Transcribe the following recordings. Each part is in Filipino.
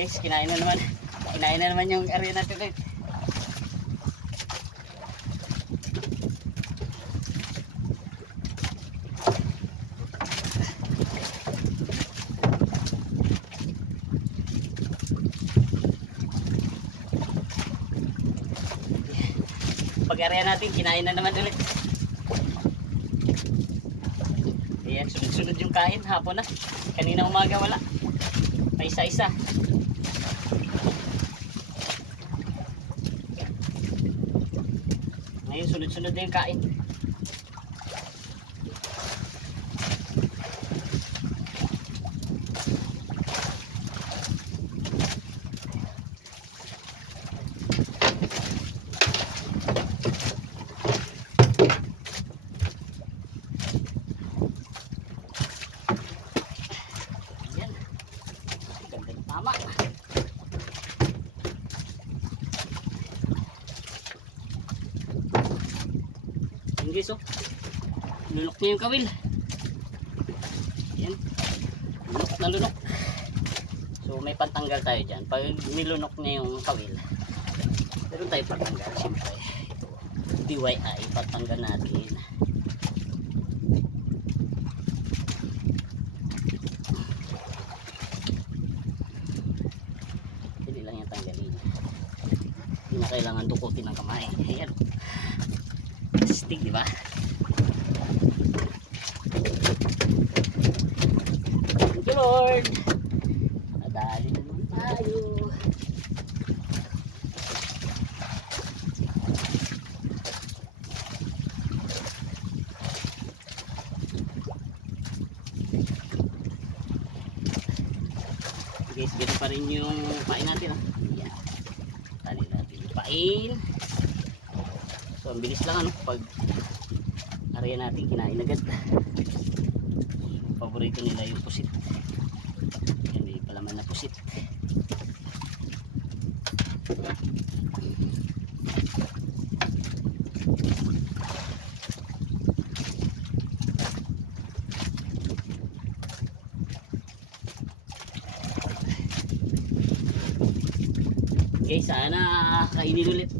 guys, kinain na naman. Kinain na naman yung area natin ulit. Pag-area natin, kinain na naman ulit. Ayan, sunod-sunod yung kain. Hapon na. Kanina umaga wala. May isa-isa. Ngayon, sunod-sunod na yung kain. Tama. Yan guys, oh. Lunok niya yung kawil. Yan. Lunok na lunok. So may pantanggal tayo dyan. Pag nilunok niya yung kawil, meron tayo pantanggal. Siyempre, DIY, pantanggal natin. Kailangan dukutin ng kamay. Ayan. Stick, di ba? Thank you, Lord. Nadali naman tayo. Guys, ganun pa rin yung pain natin. Ayan. Tali natin pain. So ang bilis lang ano pag area natin kinain agad. Paborito nila yung pusit. Hindi pala man na pusit. Okay, sana kainin ulit.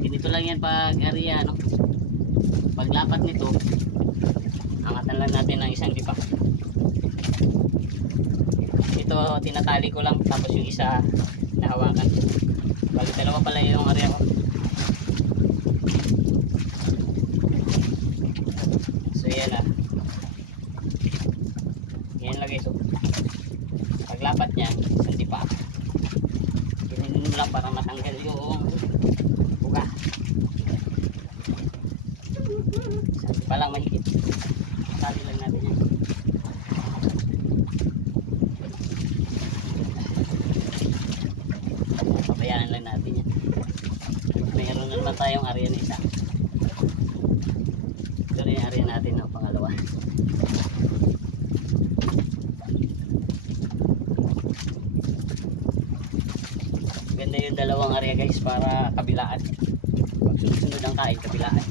Ganito lang yan pag area, no? Paglapat nito, angatan lang natin ng isang dipa. Ito tinatali ko lang, tapos yung isa nahawakan. Bali dalawa pala yung area ko. So yan ah. Yan lang guys, so paglapat niya, isang dipa lang para matanggal yung buga. Sabi pa lang mahigit. Sabi lang natin yan. Pabayaan lang natin yan. Mayroon na naman tayong area na isa. Ito na yung area natin ng pangalawa. Ganda yung dalawang area guys para kabilaan. Pag sunod-sunod ang kain, kabilaan.